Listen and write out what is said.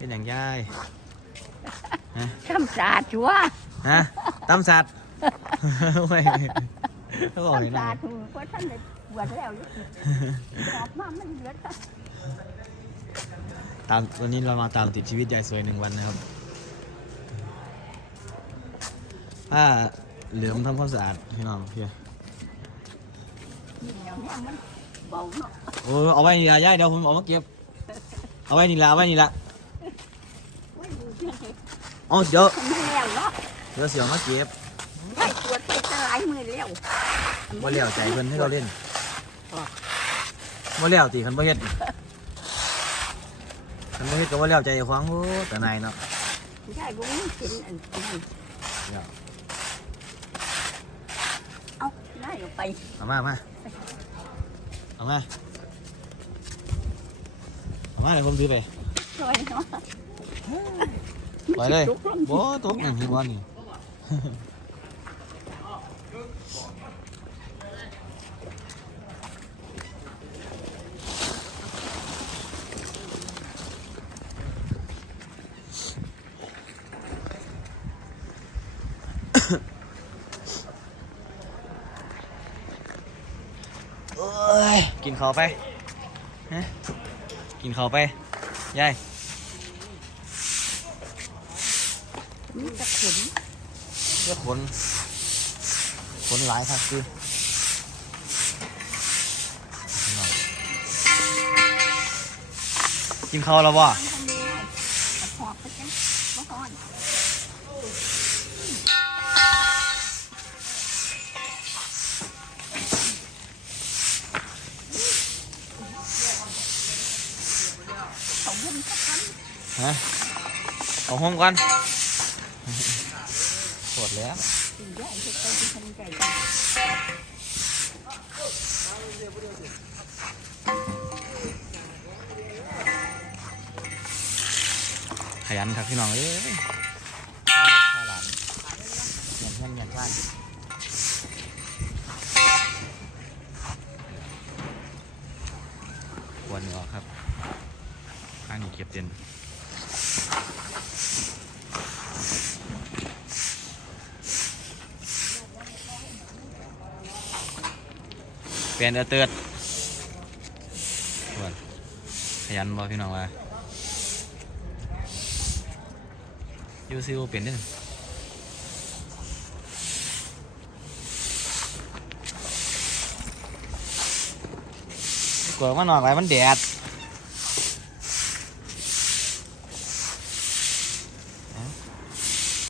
เป็นอย่างย่ายคำสาดชัวฮะตำสัตว์โอ้ยเขาบอกเลยคำนะสาดถูกเพราะท่านเลยบวชแล้วอยู่ออกมามันเหลือแต่ตามวันนี้เรามาตามติดชีวิตยายสวยหนึ่งวันนะครับถ้าเหลือมทำความสะอาดพี่น้องเพี่ยนี่เดี๋ยวนี้มันเบาเนาะโอ้เอาไว้นี่ละย่ายเดี๋ยวผมเอามาเก็บ เอาไว้นี่ละเอาไว้นี่ละ โอ้ยดูเรื่องเห็ด เอาเดี๋ยวมันไม่แล้วเนาะเดี๋ยวเสียวมาเก็บไม่ปวดไปจะหลายมือแล้วบ่เลี้ยวใจเพิ่นให้เราเล่นบ่เลี้ยวตีคันบ่เฮ็ดคันบ่เฮ็ดก็บ่เลี้ยวใจเจ้าของโอ้แต่นายเนาะใช่บุ้งกินอันนี้เดี๋ยวเอาได้เอาไปเอามามาเอามาเอามาเดี๋ยวผมซื้อไปช่วยเนาะ ไปเลยจุกลงบ่ตกนั่นคือบ่นี่เอ้ยกินข้าวไป ฮะ กินข้าวไป ยาย มีแต่ขนเรียขนขนหลายครับคือกินข้าวแล้วบ่ทำดีเอาห้อนเขาเงินสักครั้งฮะเอาห้องก่อน ปวดแล้วขยันครับพี่น้องเอ้ยข้าวหลานเหมือนเพื่อนเหมือนบ้านควรเหรอครับข้างนี้เก็บเต็น ปลี่ยนเออเติร์ดควรขยันบ่พี่น้องว่ายูซิโอเปลี่ยนได้หนึ่งกลัวมันออกไรมันแดด